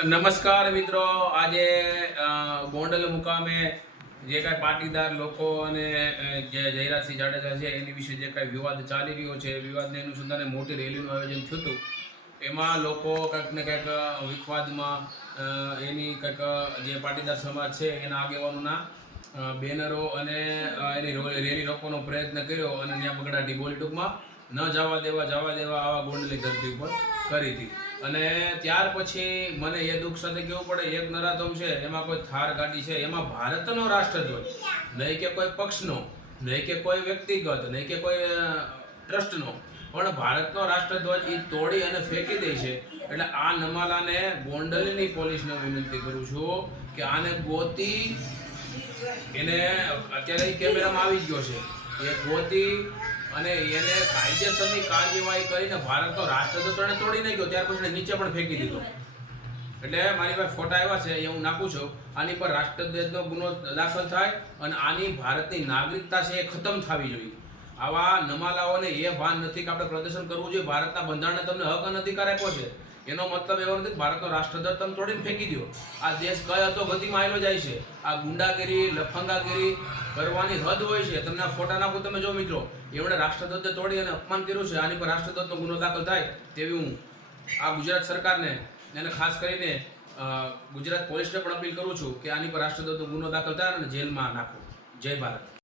નમસ્કાર મિત્રો, આજે ગોંડલ મુકામે જે કાંઈ પાટીદાર લોકો અને જે જયરાજસિંહ જાડેજા છે એની વિશે જે કાંઈ વિવાદ ચાલી રહ્યો છે, વિવાદને અનુસંધાને મોટી રેલીનું આયોજન થયું હતું. એમાં લોકો કંઈક ને કંઈક વિખવાદમાં એની કંઈક જે પાટીદાર સમાજ છે એના આગેવાનોના બેનરો અને એની રેલી રોકવાનો પ્રયત્ન કર્યો અને ત્યાં બગડાટી બોલી ટૂંકમાં ન જવા દેવા આવા ગોંડલની ધરતી ઉપર કરી હતી. અને ત્યાર પછી મને એ દુઃખ સાથે કહેવું પડે, એક નરાધમ છે એમાં કોઈ થાર ગાડી છે, એમાં ભારતનો રાષ્ટ્રધ્વજ, નહીં કે કોઈ પક્ષનો, નહીં કે કોઈ વ્યક્તિગત, નહીં કે કોઈ ટ્રસ્ટનો, પણ ભારતનો રાષ્ટ્રધ્વજ એ તોડી અને ફેંકી દે છે. એટલે આ નમાલાને ગોંડલની પોલીસને વિનંતી કરું છું કે આને ગોતી, એને અત્યારે કેમેરામાં આવી ગયો છે, એ ગોતી અને એને કાયદેસરની કાર્યવાહી કરીને ભારતનો રાષ્ટ્રધ્વજ તોડી નાખ્યો, ત્યાર પછી નીચે પણ ફેંકી દીધો. એટલે મારી પાસે ફોટા આવ્યા છે, એ હું નાખું છું. આની પર રાષ્ટ્રધ્વજનો ગુનો દાખલ થાય અને આની ભારતની નાગરિકતા છે એ ખતમ થવી જોઈએ. આવા નમાલાઓને એ ભાન નથી કે આપણે પ્રદર્શન કરવું જોઈએ. ભારતના બંધારણે તમને હક અને અધિકાર આપ્યો છે, એનો મતલબ એવો નથી કે ભારતનો રાષ્ટ્રધ્વજ તમે તોડીને ફેંકી દો. આ દેશ કયો હતો ગતિમાં આવેલો જાય છે. આ ગુંડાગીરી, લફંગાગીરી કરવાની હદ હોય છે. તમને ફોટા નાખું, તમે જો મિત્રો, એમણે રાષ્ટ્રધ્વજને તોડી અને અપમાન કર્યું છે. આની પર રાષ્ટ્રધ્વજનો ગુનો દાખલ થાય તેવી હું આ ગુજરાત સરકારને અને ખાસ કરીને ગુજરાત પોલીસને પણ અપીલ કરું છું કે આની પર રાષ્ટ્રધ્વજનો ગુનો દાખલ થાય અને જેલમાં નાખો. જય ભારત.